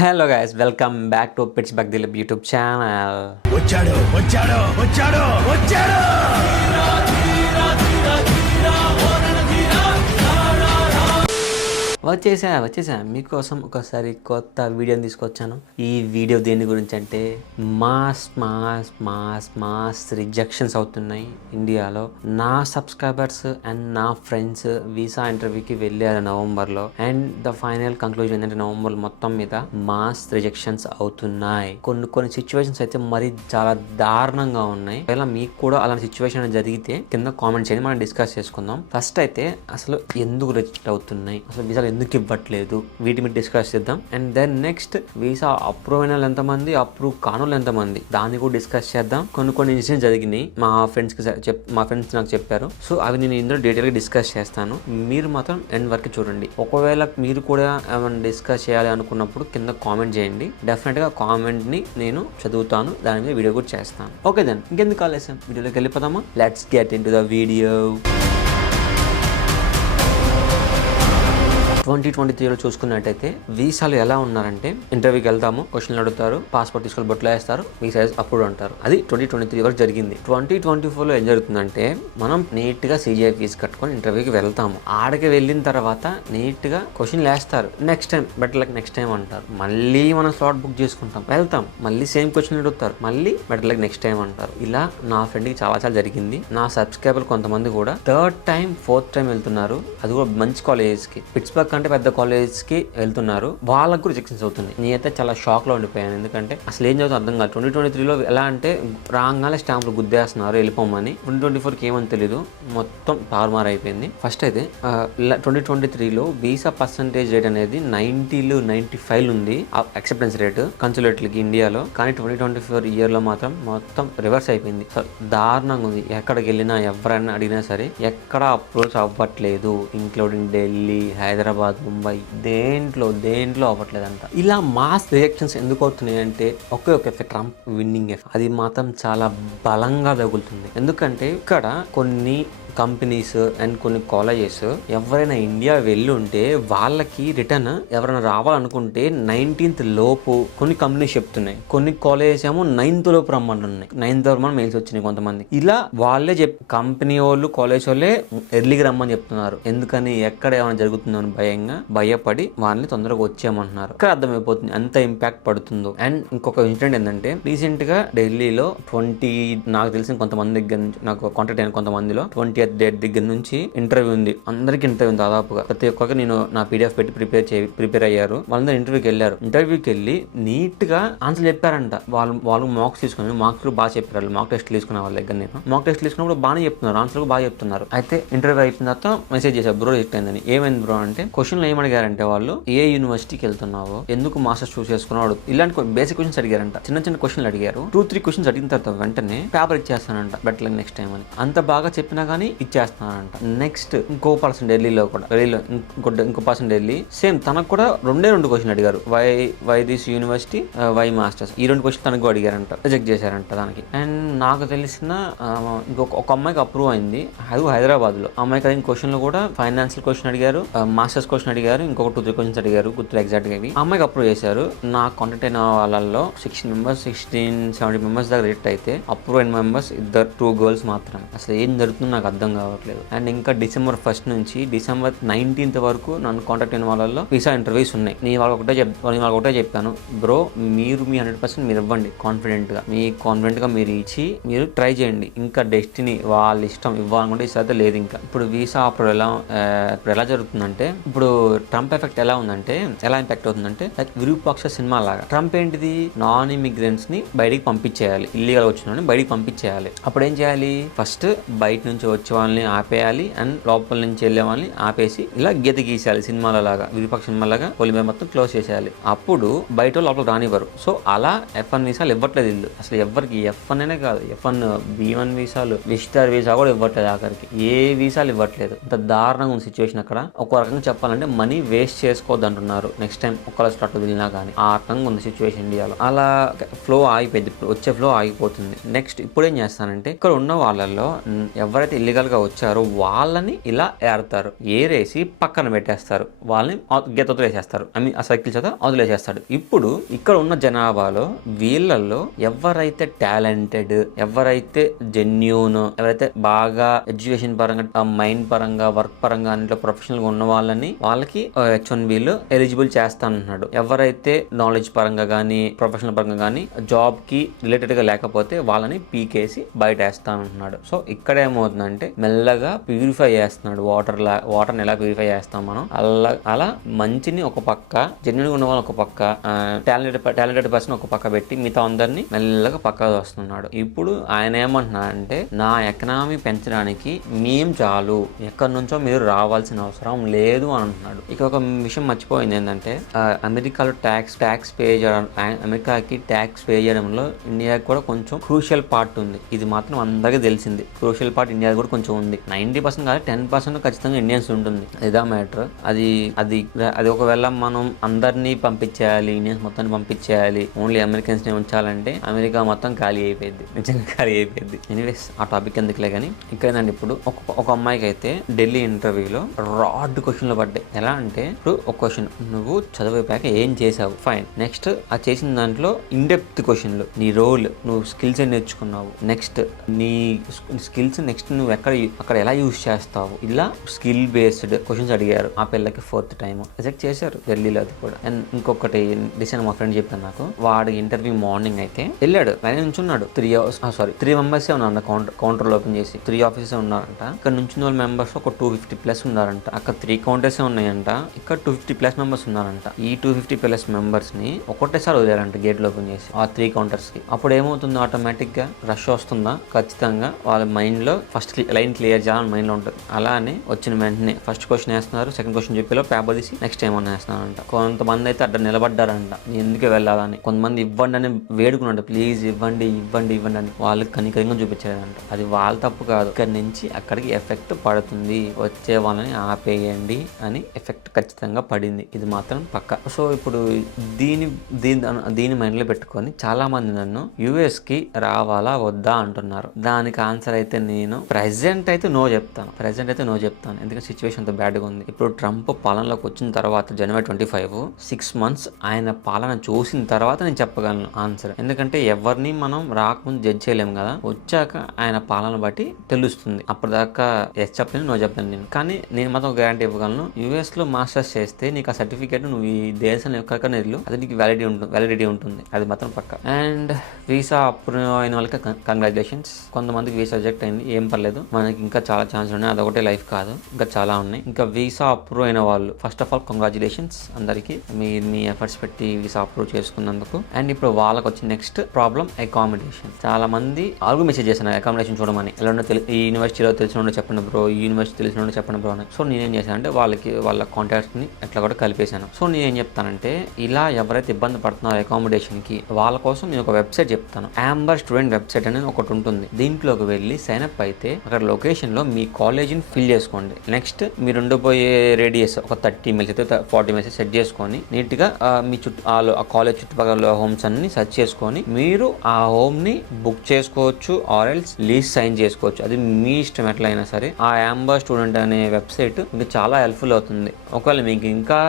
Hello guys, welcome back to Pittsburgh Dilip YouTube channel. వచ్చాడు వచ్చాడు వచ్చాడు వచ్చాడు వచ్చేసా మీకోసం ఒకసారి కొత్త వీడియోని తీసుకొచ్చాను. ఈ వీడియో దేని గురించి అంటే మాస్ రిజెక్షన్స్ అవుతున్నాయి ఇండియాలో. నా సబ్స్క్రైబర్స్ అండ్ నా ఫ్రెండ్స్ వీసా ఇంటర్వ్యూకి వెళ్ళారు నవంబర్లో. అండ్ ద ఫైనల్ కంక్లూజన్ ఏంటంటే నవంబర్ మొత్తం మీద మాస్ రిజెక్షన్స్ అవుతున్నాయి. కొన్ని సిచ్యువేషన్స్ అయితే మరి చాలా దారుణంగా ఉన్నాయి. ఒకవేళ మీకు కూడా అలాంటి సిచ్యువేషన్ జరిగితే కింద కామెంట్ చేయండి, మనం డిస్కస్ చేసుకుందాం. ఫస్ట్ అయితే అసలు ఎందుకు రిజెక్ట్ అవుతున్నాయి, అసలు వీసాలు ఎందుకు ఇవ్వట్లేదు, వీటి మీద డిస్కస్ చేద్దాం. And then next visa approve అయిన వాళ్ళు ఎంతమంది, అప్రూవ్ కానులు ఎంతమంది, దాన్ని కూడా డిస్కస్ చేద్దాం. కొన్ని ఇన్సిడెంట్స్ జరిగినాయి, మా ఫ్రెండ్స్ నాకు చెప్పారు. సో అవి నేను ఇందులో డీటెయిల్గా డిస్కస్ చేస్తాను. మీరు మాత్రం ఎండ్ వరకు చూడండి. ఒకవేళ మీరు కూడా ఏమైనా డిస్కస్ చేయాలి అనుకున్నప్పుడు కింద కామెంట్ చేయండి. డెఫినెట్గా కామెంట్ని నేను చదువుతాను, దాని మీద వీడియో కూడా చేస్తాను. ఓకే దెన్ ఇంకెందుకు ఆలస్యం, వీడియోలోకి వెళ్ళిపోదామా? Let's get into the video. 2023లో చూసుకున్నట్టయితే వీసాలు ఎలా ఉన్నారంటే, ఇంటర్వ్యూకి వెళ్తాము, క్వశ్చన్లు అడుగుతారు, పాస్పోర్ట్ తీసుకొని బొట్లో వేస్తారు, వీసా అప్పుడు అంటారు. అది 2023 వరకు జరిగింది. 2024లో ఏం జరుగుతుందంటే, మనం నీట్ గా CGI ఫీజు కట్టుకొని ఇంటర్వ్యూకి వెళ్తాము. ఆడకి వెళ్ళిన తర్వాత నీట్ గా క్వశ్చన్లు వేస్తారు, next time better luck next time అంటారు. మళ్ళీ మనం స్లాట్ బుక్ చేసుకుంటాం, వెళ్తాం, మళ్ళీ సేమ్ క్వశ్చన్ అడుగుతారు, మళ్ళీ బెటర్ లక్ నెక్స్ట్ టైం అంటారు. ఇలా నా ఫ్రెండ్కి చాలా జరిగింది. నా సబ్స్క్రైబర్ కొంతమంది కూడా థర్డ్ టైం ఫోర్త్ టైం వెళ్తున్నారు. అది కూడా మంచి కాలేజెస్కి, పిట్స్బర్గ్ అంటే పెద్ద కాలేజ్ కి వెళ్తున్నారు. వాళ్ళకు కూడా రిజెక్షన్స్ అవుతుంది. నేనైతే చాలా షాక్ లో ఉండిపోయాను. ఎందుకంటే అసలు ఏం చదువుతుంది అర్థం కాదు. 2023లో ఎలా అంటే రాగానే స్టాంపులు గుద్దేస్తున్నారు వెళ్ళిపోమని. 2024కి ఏమని తెలీదు, మొత్తం తారుమారు అయిపోయింది. ఫస్ట్ అయితే 2023లో వీసా పర్సంటేజ్ రేట్ అనేది 95 ఉంది యాక్సెప్టెన్స్ రేట్ కన్సులేట్లకి ఇండియాలో. కానీ 2024 ఇయర్ లో మాత్రం మొత్తం రివర్స్ అయిపోయింది. దారుణంగా ఉంది. ఎక్కడికి వెళ్ళినా ఎవరైనా అడిగినా సరే ఎక్కడ అప్రోచ్ అవ్వట్లేదు, ఇంక్లూడింగ్ ఢిల్లీ, హైదరాబాద్, ముంబై, దేంట్లో అవ్వట్లేదంట. ఇలా మాస్ రియాక్షన్స్ ఎందుకు అవుతున్నాయి అంటే ఒకే ఒక ఎఫెక్ట్, ట్రంప్ విన్నింగ్ ఎఫెక్ట్. అది మాత్రం చాలా బలంగా తగులుతుంది. ఎందుకంటే ఇక్కడ కొన్ని కంపెనీస్ అండ్ కొన్ని కాలేజెస్ ఎవరైనా ఇండియా వెళ్ళి ఉంటే వాళ్ళకి రిటర్న్ ఎవరైనా రావాలనుకుంటే 19th లోపు కొన్ని కంపెనీస్ చెప్తున్నాయి. కొన్ని కాలేజెస్ ఏమో 9th లోపు రమ్మంటున్నాయి. 9th వరకు మెయిల్స్ వచ్చినాయి కొంతమంది. ఇలా వాళ్ళే కంపెనీ వాళ్ళు, కాలేజ్ వాళ్ళే ఎర్లీగా రమ్మని చెప్తున్నారు. ఎందుకని ఎక్కడ ఏమైనా జరుగుతుందని భయపడి వాళ్ళని తొందరగా వచ్చేయమంటున్నారు. ఇక్కడ అర్థమైపోతుంది ఎంత ఇంపాక్ట్ పడుతుందో. అండ్ ఇంకొక ఇన్సిడెంట్ ఏంటంటే, రీసెంట్ గా ఢిల్లీలో నాకు తెలిసిన కొంతమంది దగ్గర నుంచి, నాకు కాంటాక్ట్ అయిన కొంతమందిలో 20th డేట్ దగ్గర నుంచి ఇంటర్వ్యూ ఉంది. అందరికి ఇంటర్వ్యూ ఉంది దాదాపుగా. ప్రతి ఒక్కరికి నేను నా PDF పెట్టి ప్రిపేర్ అయ్యారు. వాళ్ళందరూ ఇంటర్వ్యూకి వెళ్ళారు. ఇంటర్వ్యూకి వెళ్ళి నీట్ గా ఆన్సర్ చెప్పారంట. వాళ్ళు మార్క్స్ తీసుకుని, మార్క్స్ బాగా చెప్పారు. మార్క్ టెస్ట్ తీసుకున్న వాళ్ళ దగ్గర నేను మార్క్ టెస్ట్ తీసుకున్నప్పుడు బాగానే చెప్తున్నారు, ఆన్సర్ బాగా చెప్తున్నారు. అయితే ఇంటర్వ్యూ అయిపోయిన తర్వాత మెసేజ్ చేశారు, బ్రో రిజెక్ట్ అయిందని. ఏమైంది బ్రో అంటే, క్వశ్చన్లు ఏమడిగారంటే వాళ్ళు, ఏ యూనివర్సిటీకి వెళ్తున్నావు, ఎందుకు మాస్టర్స్ చూస్ చేసుకున్నాడు, ఇలాంటి బేసిక్ క్వశ్చన్స్ అడిగారంట. చిన్న క్వశ్చన్లు అడిగారు. 2-3 క్వశ్చన్స్ అడిగిన తర్వాత వెంటనే పేపర్ ఇచ్చేస్తానంట, బెటర్ నెక్స్ట్ టైం అని. అంత బాగా చెప్పినా కానీ ఇచ్చేస్తున్నారంట. నెక్స్ట్ ఇంకో పర్సన్ ఢిల్లీలో ఇంకో పర్సన్ ఢిల్లీ సేమ్, తనకు కూడా 2 క్వశ్చన్లు అడిగారు. Why this university, why masters, ఈ 2 క్వశ్చన్ తనకు అడిగారంట, రిజెక్ట్ చేశారంట దానికి. అండ్ నాకు తెలిసిన ఒక అమ్మాయికి అప్రూవ్ అయింది, అది హైదరాబాద్ లో. అమ్మాయికి అడిగిన క్వశ్చన్లు కూడా ఫైనాన్షియల్ క్వశ్చన్ అడిగారు, మాస్టర్స్ క్వశ్చన్ అడిగారు, ఇంకొక 2-3 క్వశ్చన్స్ అడిగారు, గుర్తు ఎగ్జాక్ట్ గా. అమ్మాయికి అప్రూవ్ చేశారు. నా కాంటాక్ట్ అయిన వాళ్ళలో 16-17 మెంబర్స్ దాకా రిజెక్ట్ అయితే, అప్రూవ్ అయిన మెంబర్స్ 2 గర్ల్స్ మాత్రం. అసలు ఏం జరుగుతుందో నాకు అర్థం కావట్లేదు. అండ్ ఇంకా December 1st నుంచి December 19th వరకు నన్ను కాంటాక్ట్ అయిన వాళ్ళలో వీసా ఇంటర్వ్యూస్ ఉన్నాయి. నేను వాళ్ళకి ఒకటే చెప్పాను, బ్రో మీరు మీ 100% మీరు ఇవ్వండి, కాన్ఫిడెంట్ గా మీరు ఇచ్చి మీరు ట్రై చేయండి. ఇంకా డెస్టినీ వాళ్ళ ఇష్టం, ఇవ్వాలనుకుంటే ఇస్తే లేదు. ఇంకా ఇప్పుడు వీసా అప్పుడు ఎలా జరుగుతుందంటే, ఇప్పుడు ట్రంప్ ఎఫెక్ట్ ఎలా ఇంపాక్ట్ అవుతుందంటే, లైక్ విరూపాక్ష సినిమా లాగా. ట్రంప్ ఏంటిది, నాన్ ఇమిగ్రెంట్స్ ని బయటికి పంపించేయాలి, ఇల్లీగల్ వచ్చిన వాళ్ళని బయటికి పంపించేయాలి. అప్పుడు ఏం చేయాలి, ఫస్ట్ బయట నుంచి వచ్చే వాళ్ళని ఆపేయాలి అండ్ లోపల నుంచి వెళ్ళే వాళ్ళని ఆపేసి ఇలా గీత గీసేయాలి. సినిమాల లాగా, విరూపాక్ష సినిమా లాగా పొలిమే మొత్తం క్లోజ్ చేసేయాలి. అప్పుడు బయట లోపల రానివ్వరు. సో అలా F1 వీసాలు ఇవ్వట్లేదు ఇల్లు. అసలు ఎవరికి F1 అనే కాదు, F1 B1 వీసాలు, విజిటర్ వీసా కూడా ఇవ్వట్లేదు. ఆఖరికి ఏ వీసాలు ఇవ్వట్లేదు. ఇంత దారుణంగా ఉంది సిచ్యువేషన్ అక్కడ. ఒక రకంగా చెప్పాలంటే మనీ వేస్ట్ చేసుకోవద్దు అంటున్నారు. నెక్స్ట్ టైం ఒక్కళ్ళ స్టార్ట్ వదిలినా కానీ ఆ రకంగా ఉంది సిచ్యువేషన్ ఇండియాలో. అలా ఫ్లో ఆగిపోయింది, వచ్చే ఫ్లో ఆగిపోతుంది. నెక్స్ట్ ఇప్పుడు ఏం చేస్తానంటే, ఇక్కడ ఉన్న వాళ్ళల్లో ఎవరైతే ఇల్లీగల్ ఇల్లీగల్గా వచ్చారో వాళ్ళని ఇలా ఏరుతారు, ఏరేసి పక్కన పెట్టేస్తారు, వాళ్ళని గీత వదిలేసేస్తారు, ఆ సైకిల్ చేత వదిలేసేస్తాడు. ఇప్పుడు ఇక్కడ ఉన్న జనాభాలో వీళ్ళల్లో ఎవరైతే టాలెంటెడ్, ఎవరైతే జెన్యూన్, ఎవరైతే బాగా ఎడ్యుకేషన్ పరంగా, మైండ్ పరంగా, వర్క్ పరంగా అన్నిట్లో ప్రొఫెషనల్ గా ఉన్న వాళ్ళకి H1Bలో ఎలిజిబుల్ చేస్తానంటున్నాడు. ఎవరైతే నాలెడ్జ్ పరంగా కానీ ప్రొఫెషనల్ పరంగా కానీ జాబ్ కి రిలేటెడ్ గా లేకపోతే వాళ్ళని పీకేసి బయట వేస్తానంటున్నాడు. సో ఇక్కడ ఏమవుతుందంటే మెల్లగా ప్యూరిఫై చేస్తున్నాడు వాటర్ని ఎలా ప్యూరిఫై చేస్తాం మనం అలా మంచిని ఒక పక్క, జెన్యున్ ఉన్న వాళ్ళని ఒక పక్క, టాలెంటెడ్ పర్సన్ ఒక పక్క పెట్టి మిగతా అందరినీ మెల్లగా పక్కకు వస్తున్నాడు. ఇప్పుడు ఆయన ఏమంటున్నాడంటే నా ఎకనామీ పెంచడానికి మేము చాలు, ఎక్కడి నుంచో మీరు రావాల్సిన అవసరం లేదు అని అంటున్నాడు. ఇక ఒక విషయం మర్చిపోయింది ఏంటంటే అమెరికాలో ట్యాక్స్ పే చేయడం, అమెరికాకి ట్యాక్స్ పే చేయడంలో ఇండియాకి కూడా కొంచెం క్రూషియల్ పార్ట్ ఉంది. ఇది మాత్రం అందరికీ తెలిసింది. క్రూషియల్ పార్ట్ ఇండియా కూడా కొంచెం ఉంది. 90% కాదు 10% ఖచ్చితంగా ఇండియన్స్ ఉంటుంది. ఇదా మ్యాటర్. అది ఒకవేళ మనం అందరినీ పంపించేయాలి, ఇండియన్స్ మొత్తాన్ని పంపించేయాలి, ఓన్లీ అమెరికన్స్ ని ఉంచాలంటే అమెరికా మొత్తం ఖాళీ అయిపోయింది, నిజంగా ఖాళీ అయిపోయింది. ఎనీవేస్ ఆ టాపిక్ ఎందుకులే కానీ ఇక్కడేనండి. ఇప్పుడు ఒక అమ్మాయికి అయితే ఢిల్లీ ఇంటర్వ్యూలో రాడ్ క్వశ్చన్లు పడ్డాయి. ఎలా అంటే ఇప్పుడు ఒక క్వశ్చన్, నువ్వు చదివైపోయాక ఏం చేసావు, ఫైన్. నెక్స్ట్ ఆ చేసిన దాంట్లో ఇన్డెప్త్ క్వశ్చన్లు, నీ రోల్, నువ్వు స్కిల్స్ ఏం నేర్చుకున్నావు, నెక్స్ట్ నీ స్కిల్స్, నెక్స్ట్ నువ్వు అక్కడ ఎలా యూజ్ చేస్తావు, ఇలా స్కిల్ బేస్డ్ క్వశ్చన్స్ అడిగారు. ఆ పిల్లకి 4th టైం రిజెక్ట్ చేశారు ఢిల్లీలో. అది కూడా. అండ్ ఇంకొకటి డిసైన్ మా ఫ్రెండ్ చెప్పాను నాకు, వాడి ఇంటర్వ్యూ మార్నింగ్ అయితే వెళ్ళాడు, లైన్ నుంచున్నాడు. 3 మెంబర్సే ఉన్నారంట. కౌంటర్లు ఓపెన్ చేసి 3 ఆఫీసెస్ ఉన్నారంట. ఇక్కడ నుంచి వాళ్ళ మెంబర్స్ ఒక 250+ ఉన్నారంట. అక్కడ 3 కౌంటర్సే ఉన్నాయంట. ఇక్కడ 250+ మెంబర్స్ ఉన్నారంట. ఈ 250+ మెంబర్స్ ని ఒకటేసారి వదిలేరంట గేట్లు ఓపెన్ చేసి ఆ 3 కౌంటర్స్ కి. అప్పుడు ఏమవుతుంది, ఆటోమేటిక్ గా రష్ వస్తుందా? ఖచ్చితంగా వాళ్ళ మైండ్ లో ఫస్ట్ లైన్ క్లియర్ చేయాలని మైండ్ లో ఉంటుంది. అలానే వచ్చిన వెంటనే ఫస్ట్ క్వశ్చన్ వేస్తున్నారు, సెకండ్ క్వశ్చన్ చెప్పేలో పేపర్ తీసి నెక్స్ట్ ఏమన్నా వేస్తున్నారంట. కొంతమంది అయితే అడ్డ నిలబడ్డారంట, నేను ఎందుకే వెళ్ళాలని. కొంతమంది ఇవ్వండి అని వేడుకున్నాడు, ప్లీజ్ ఇవ్వండి ఇవ్వండి ఇవ్వండి అని. వాళ్ళకి కనికరంగా చూపించారంట. అది వాళ్ళ తప్పు కాదు, ఇక్కడ నుంచి అక్కడికి ఎఫెక్ట్ పడుతుంది, వచ్చే వాళ్ళని ఆపేయండి అని ఎఫెక్ట్ ఖచ్చితంగా పడింది. ఇది మాత్రం పక్క. సో ఇప్పుడు దీని మైండ్ లో పెట్టుకొని చాలా మంది నన్ను యుఎస్ కి రావాలా వద్దా అంటున్నారు. దానికి ఆన్సర్ అయితే నేను ప్రెసెంట్ అయితే నో చెప్తాను. ఎందుకంటే సిచ్యువేషన్ అంత బ్యాడ్గా ఉంది. ఇప్పుడు ట్రంప్ పాలనలోకి వచ్చిన తర్వాత January 25 6 months ఆయన పాలన చూసిన తర్వాత నేను చెప్పగలను ఆన్సర్. ఎందుకంటే ఎవరిని మనం రాకముందు జడ్జ్ చేయలేము కదా, వచ్చాక ఆయన పాలన బట్టి తెలుస్తుంది. అప్పటిదాకా ఎస్ చెప్పలేను, నో చెప్పలేను నేను. కానీ నేను మాత్రం గ్యారంటీ ఇవ్వగలను, యుఎస్ లో మాస్టర్స్ చేస్తే నీకు ఆ సర్టిఫికేట్ నువ్వు ఈ దేశంలో ఎక్కడికైనా వెళ్ళు, అది నీకు వ్యాలిడిటీ ఉంటుంది, అది మాత్రం పక్క. అండ్ వీసా అప్రూవ్ అయిన వాళ్ళకి కంగ్రాచులేషన్స్. కొంతమందికి వీసా రిజెక్ట్ అయింది, ఏం పర్లేదు, మనకి ఇంకా చాలా ఛాన్స్ ఉన్నాయి. అదొకటే లైఫ్ కాదు, ఇంకా చాలా ఉన్నాయి. ఇంకా వీసా అప్రూవ్ అయిన వాళ్ళు ఫస్ట్ ఆఫ్ ఆల్ కంగ్రాచులేషన్స్ అందరికి, మీ ఎఫర్ట్స్ పెట్టి వీసా అప్రూవ్ చేసుకున్నందుకు. అండ్ ఇప్పుడు వాళ్ళకి వచ్చిన నెక్స్ట్ ప్రాబ్లం అకామిడేషన్. చాలా మంది ఆల్గో మెసేజ్ చేశాను అకామిడేషన్ చూడమని. ఎలా ఈ యూనివర్సిటీలో తెలిసిన చెప్పండి బ్రో, ఈ యూనివర్సిటీ తెలిసిన చెప్పండి బ్రో అని. సో నేనేం చేశానంటే వాళ్ళ కాంటాక్ట్స్ ని ఎట్లా కూడా కలిపేశాను. సో నేనేం చెప్తానంటే, ఇలా ఎవరైతే ఇబ్బంది పడుతున్నారో అకామిడేషన్ కి, వాళ్ళ కోసం నేను ఒక వెబ్సైట్ చెప్తాను. అంబర్ స్టూడెంట్ వెబ్సైట్ అనేది ఒకటి ఉంటుంది. దీంట్లోకి వెళ్ళి సైన్ అప్ అయితే అక్కడ లొకేషన్ లో మీ కాలేజీని ఫిల్ చేసుకోండి. నెక్స్ట్ మీరు ఉండిపోయే రేడియస్ ఒక 30 miles అయితే 40 miles సెట్ చేసుకొని నీట్ గా మీ ఆ కాలేజ్ చుట్టుపక్కల హోమ్స్ అన్ని సెర్చ్ చేసుకొని మీరు ఆ హోమ్ ని బుక్ చేసుకోవచ్చు, ఆర్ ఎల్స్ లీజ్ సైన్ చేసుకోవచ్చు. అది మీ ఇష్టం ఎట్లయినా సరే. ఆ అంబర్ స్టూడెంట్ అనే వెబ్సైట్ మీకు చాలా హెల్ప్ఫుల్ అవుతుంది. ఒకవేళ మీకు ఇంకా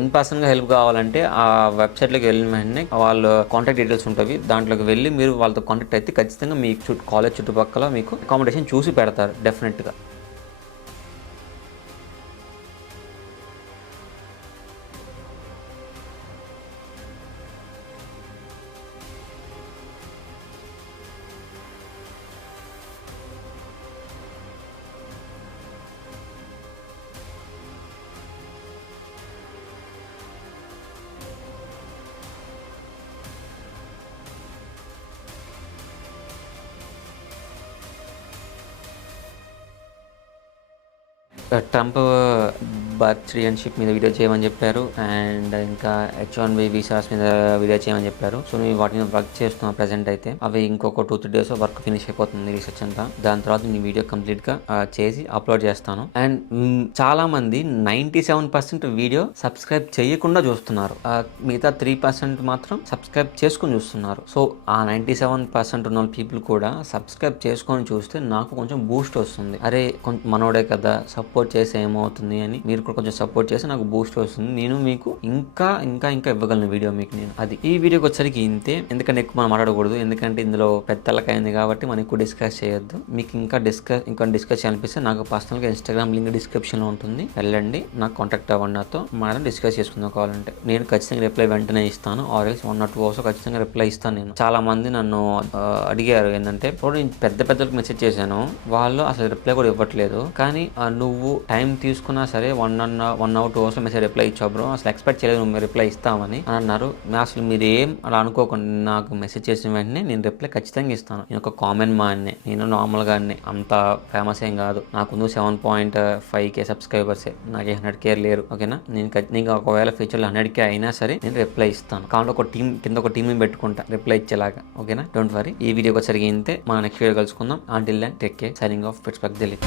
ఇన్ పర్సన్ గా హెల్ప్ కావాలంటే ఆ వెబ్సైట్ లోకి వెళ్ళిన వెంటనే వాళ్ళ కాంటాక్ట్ డీటెయిల్స్ ఉంటాయి. దాంట్లోకి వెళ్ళి మీరు వాళ్ళతో కాంటాక్ట్ అయితే ఖచ్చితంగా మీ కాలేజ్ చుట్టుపక్కల మీకు అకామిడేషన్ చూసి పెడతారు డెఫినెట్ గా. ట్రంప్ బర్త్ సిటిజన్షిప్ మీద వీడియో చేయమని చెప్పారు అండ్ ఇంకా H1B వీసాస్ మీద వీడియో చేయమని చెప్పారు. సో నేను వాటి మీద వర్క్ చేస్తున్నాను ప్రెసెంట్ అయితే. అవి ఇంకొక 2-3 డేస్ వర్క్ ఫినిష్ అయిపోతుంది రీసెర్చ్ అంతా. దాని తర్వాత నేను వీడియో కంప్లీట్ గా చేసి అప్లోడ్ చేస్తాను. అండ్ చాలా మంది 97% వీడియో సబ్స్క్రైబ్ చేయకుండా చూస్తున్నారు. మిగతా 3% మాత్రం సబ్స్క్రైబ్ చేసుకుని చూస్తున్నారు. సో ఆ 97% ఉన్న పీపుల్ కూడా సబ్స్క్రైబ్ చేసుకొని చూస్తే నాకు కొంచెం బూస్ట్ వస్తుంది. అరే మనోడే కదా సపోర్ట్ చేస్తే ఏమవుతుంది అని మీరు కూడా కొంచెం సపోర్ట్ చేస్తే నాకు బూస్ట్ వస్తుంది. నేను మీకు ఇంకా ఇంకా ఇంకా ఇవ్వగలను వీడియో మీకు. నేను అది ఈ వీడియోకి వచ్చరికి ఇంతే. ఎందుకంటే ఎక్కువ మనం మాట్లాడకూడదు. ఎందుకంటే ఇందులో పెద్దలకైంది కాబట్టి మనం ఎక్కువ డిస్కస్ చేయొద్దు. మీకు ఇంకా డిస్కస్ చేయాలనిపిస్తే నాకు పర్సనల్గా ఇన్స్టాగ్రామ్ లింక్ డిస్క్రిప్షన్లో ఉంటుంది, వెళ్ళండి, నాకు కాంటాక్ట్ అవ్వండి. నాతో మనం డిస్కస్ చేసుకుందాం కావాలంటే. నేను ఖచ్చితంగా రిప్లై వెంటనే ఇస్తాను. ఆర్ఎల్స్ 1 or 2 hours ఖచ్చితంగా రిప్లై ఇస్తాను. నేను చాలా మంది నన్ను అడిగారు ఏంటంటే ఇప్పుడు నేను పెద్దలకు మెసేజ్ చేశాను, వాళ్ళు అసలు రిప్లై కూడా ఇవ్వట్లేదు. కానీ నువ్వు టైం తీసుకున్నా సరే 1 hour 2 hours మెసేజ్ రిప్లై ఇచ్చావు బ్రో, అసలు ఎక్స్పెక్ట్ చేయలేదు నువ్వు రిప్లై ఇస్తామని అని అన్నారు. అసలు మీరు ఏం అలా అనుకోకుండా నాకు మెసేజ్ చేసిన వెంటనే నేను రిప్లై ఖచ్చితంగా ఇస్తాను. నేను ఒక కామన్ మ్యాన్నే, నేను నార్మల్గా అంత ఫేమస్ ఏం కాదు. నాకు 7.5k సబ్స్క్రైబర్సే, నాకు 100k లేరు. ఓకేనా, నేను ఒకవేళ ఫ్యూచర్లో 100k అయినా సరే నేను రిప్లై ఇస్తాను. కాబట్టి ఒక టీం పెట్టుకుంటా రిప్లై ఇచ్చేలాగా. ఓకేనా, డోంట్ వరీ. ఈ వీడియోకి వచ్చరికి ఇంతే. మన నెక్స్ట్ వీడియో కలుసుకుందాం. Until then take care, signing off. Pittsburgh Delhi.